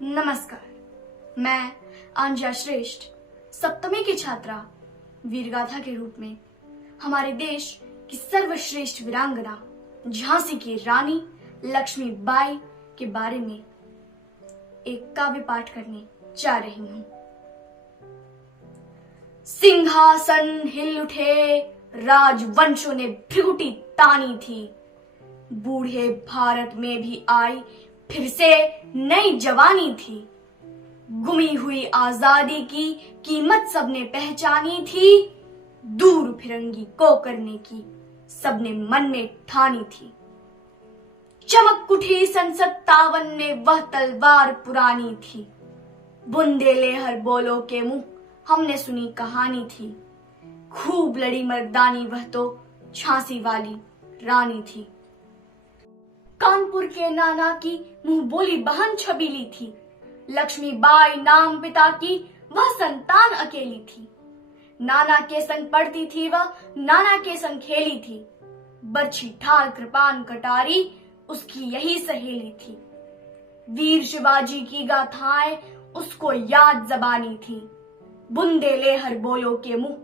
नमस्कार, मैं आंजिया श्रेष्ठ सप्तमी की छात्रा वीरगाथा के रूप में हमारे देश की सर्वश्रेष्ठ वीरांगना झांसी की रानी लक्ष्मीबाई के बारे में एक काव्य पाठ करने जा रही हूँ। सिंहासन हिल उठे, राजवंशों ने भ्रिकुटी तानी थी। बूढ़े भारत में भी आई फिर से नई जवानी थी। गुमी हुई आजादी की कीमत सबने पहचानी थी। दूर फिरंगी को करने की सबने मन में ठानी थी। चमक उठी सन 57 में वह तलवार पुरानी थी। बुंदेले हर बोलो के मुंह हमने सुनी कहानी थी। खूब लड़ी मर्दानी वह तो झांसी वाली रानी थी। कानपुर के नाना की मुंह बोली बहन छबीली थी। लक्ष्मीबाई नाम पिता की वह संतान अकेली थी। नाना के संग पढ़ती थी वह, नाना के संग खेली थी। बरछी ढाल कृपान कटारी उसकी यही सहेली थी। वीर शिवाजी की गाथाएं उसको याद जबानी थी। बुंदेले हर बोलो के मुंह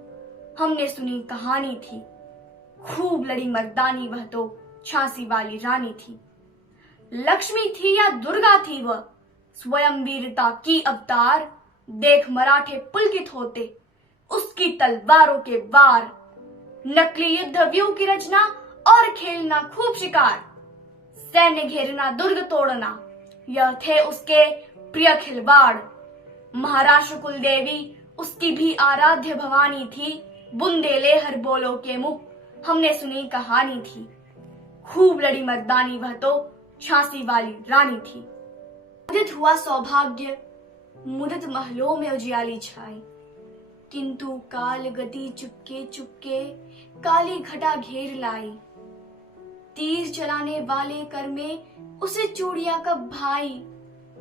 हमने सुनी कहानी थी। खूब लड़ी मर्दानी वह तो झांसी वाली रानी थी। लक्ष्मी थी या दुर्गा थी वह, स्वयं वीरता की अवतार। देख मराठे पुलकित होते उसकी तलवारों के वार। नकली युद्ध व्यूह की रचना और खेलना खूब शिकार। सैन्य घेरना दुर्ग तोड़ना यह थे उसके प्रिय खिलवाड़। महाराष्ट्र कुलदेवी उसकी भी आराध्य भवानी थी। बुंदेले हर बोलो के मुंह हमने सुनी कहानी थी। खूब लड़ी मर्दानी वह तो झांसी वाली रानी थी। मुदित हुआ सौभाग्य, मुदित महलों में उजियाली छाई। किंतु काल गति चुपके चुपके काली घटा घेर लाई। तीर चलाने वाले कर में उसे चूड़िया का भाई।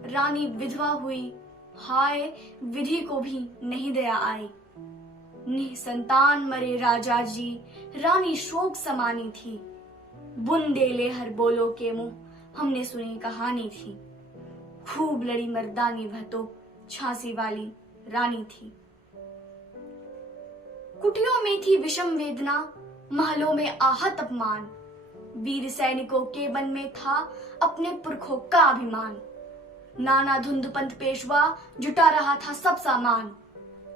रानी विधवा हुई, हाय विधि को भी नहीं दया आई। निसंतान मरे राजा जी, रानी शोक समानी थी। बुंदेले हर बोलो के मुंह हमने सुनी कहानी थी। खूब लड़ी मर्दानी वह तो झांसी वाली रानी थी। कुटियों में थी विषम वेदना, महलों में आहत अपमान। वीर सैनिकों के मन में था अपने पुरखों का अभिमान। नाना धुंधपंत पेशवा जुटा रहा था सब सामान।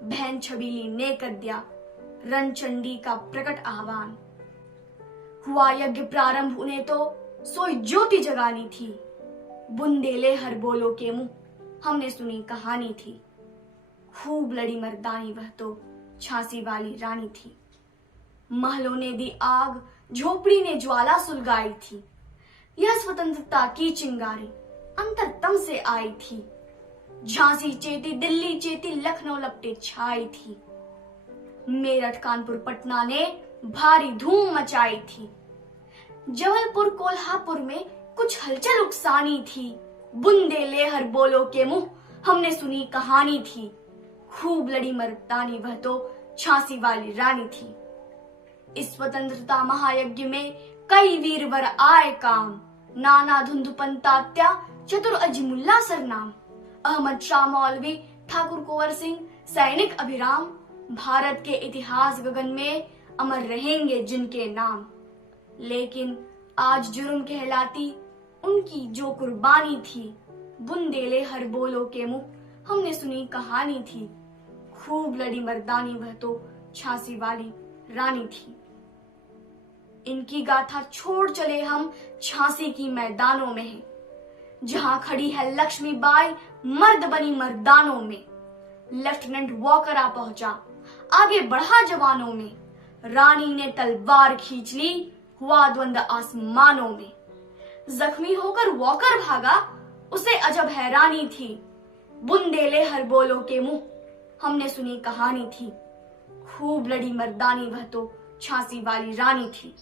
बहन छबीली ने कर दिया रणचंडी का प्रकट आह्वान। हुआ यज्ञ प्रारंभ उन्हें तो सोई ज्योति जगानी थी। बुंदेले हर बोलो के मुंह हमने सुनी कहानी थी। खूब लड़ी मर्दानी वह तो झांसी वाली रानी थी। महलों ने दी आग, झोपड़ी ने ज्वाला सुलगाई थी। यह स्वतंत्रता की चिंगारी अंतरतम से आई थी। झांसी चेती, दिल्ली चेती, लखनऊ लपटे छाई थी। मेरठ कानपुर पटना ने भारी धूम मचाई थी। जबलपुर कोल्हापुर में कुछ हलचल उकसानी थी। बुंदेले हर बोलो के मुंह हमने सुनी कहानी थी। खूब लड़ी मर्दानी वह तो झांसी वाली रानी थी। इस स्वतंत्रता महायज्ञ में कई वीरवर आए काम। नाना धुंधुपंतात्या, चतुर अजीमुल्ला सरनाम। अहमद शाह मौलवी, ठाकुर कुंवर सिंह, सैनिक अभिराम। भारत के इतिहास गगन में अमर रहेंगे जिनके नाम। लेकिन आज जुर्म कहलाती उनकी जो कुर्बानी थी। बुंदेले हर बोलो के मुंह हमने सुनी कहानी थी। खूब लड़ी मर्दानी वह तो झांसी वाली रानी थी। इनकी गाथा छोड़ चले हम झांसी की मैदानों में है, जहां खड़ी है लक्ष्मीबाई मर्द बनी मर्दानों में। लेफ्टिनेंट वॉकर आ पहुंचा, आगे बढ़ा जवानों में। रानी ने तलवार खींच ली, हुआ द्वंद आसमानों में। जख्मी होकर वॉकर भागा, उसे अजब हैरानी थी। बुंदेले हर बोलो के मुंह हमने सुनी कहानी थी। खूब लड़ी मर्दानी वह तो झांसी वाली रानी थी।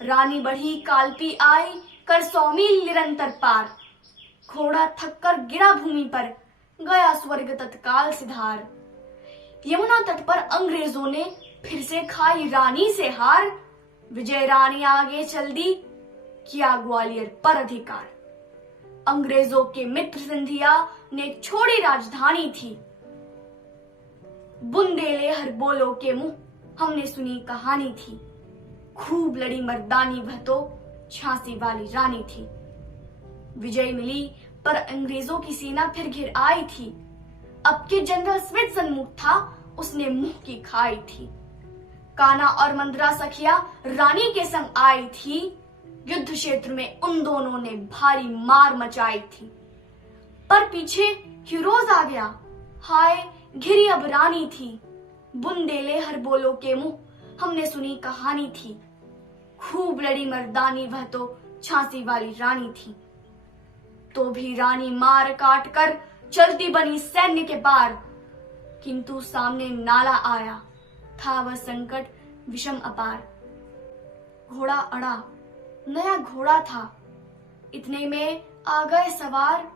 रानी बढ़ी कालपी आई, कर 100 मील निरंतर पार। घोड़ा थक कर गिरा भूमि पर, गया स्वर्ग तत्काल सिधार। यमुना तट पर अंग्रेजों ने फिर से खाई रानी से हार। विजय रानी आगे चल दी, किया ग्वालियर पर अधिकार। अंग्रेजों के मित्र सिंधिया ने छोड़ी राजधानी थी। बुंदेले हर बोलो के मुंह हमने सुनी कहानी थी। खूब लड़ी मर्दानी वह तो झांसी वाली रानी थी। विजय मिली पर अंग्रेजों की सेना फिर घिर आई थी। अब के जनरल स्मिथ सन्मुख था, उसने मुंह की खाई थी। कान्हा और मंदरा सखिया रानी के संग आई थी। युद्ध क्षेत्र में उन दोनों ने भारी मार मचाई थी। पर पीछे हीरोज आ गया, हाय घिरी अब रानी थी। बुंदेले हर बोलो के मुंह हमने सुनी कहानी थी। खूब लड़ी मर्दानी वह तो झांसी वाली रानी थी। तो भी रानी मार काट कर चलती बनी सैन्य के पार, किंतु सामने नाला आया, था वह संकट विषम अपार। घोड़ा अड़ा, नया घोड़ा था, इतने में आ गए सवार।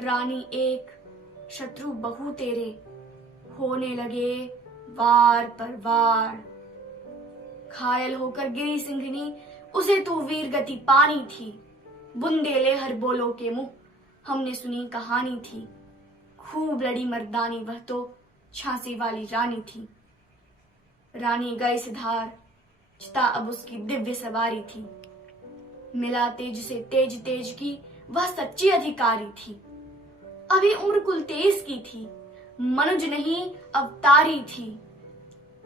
रानी एक, शत्रु बहु तेरे, होने लगे वार पर वार। घायल होकर गिरी सिंघनी, उसे तो वीर गति पानी थी। बुंदेले हर बोलो के मुंह हमने सुनी कहानी थी। खूब लड़ी मर्दानी वह तो झांसी वाली रानी थी। रानी गई सिधार, चिता अब उसकी दिव्य सवारी थी। मिला तेज से तेज तेज की, वह सच्ची अधिकारी थी। अभी उम्र कुल 23 की थी, मनुज नहीं अवतारी थी।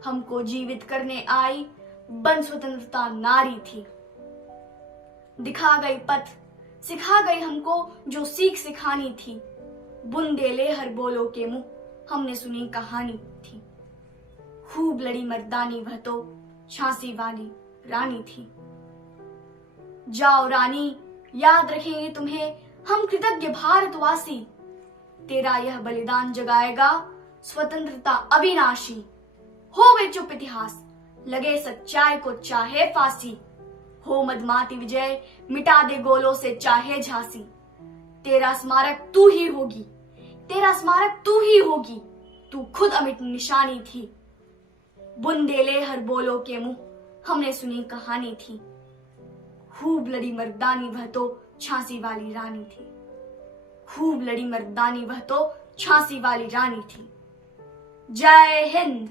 हमको जीवित करने आई, बन स्वतंत्रता नारी थी। दिखा गई पथ, सिखा गई हमको जो सीख सिखानी थी। बुंदेले हर बोलो के मुंह हमने सुनी कहानी थी। खूब लड़ी मर्दानी वह तो झांसी वाली रानी थी। जाओ रानी, याद रखेंगे तुम्हें हम कृतज्ञ भारतवासी। तेरा यह बलिदान जगाएगा स्वतंत्रता अविनाशी। हो वे चुप इतिहास, लगे सच्चाई को चाहे फांसी। हो मदमाती विजय, मिटा दे गोलों से चाहे झांसी। तेरा स्मारक तू ही होगी, तेरा स्मारक तू ही होगी, तू खुद अमिट निशानी थी। बुंदेले हर बोलो के मुंह हमने सुनी कहानी थी। खूब लड़ी मर्दानी वह तो झांसी वाली रानी थी। खूब लड़ी मर्दानी वह तो झांसी वाली रानी थी। जय हिंद,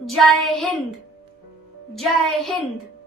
जय हिंद, जय हिंद।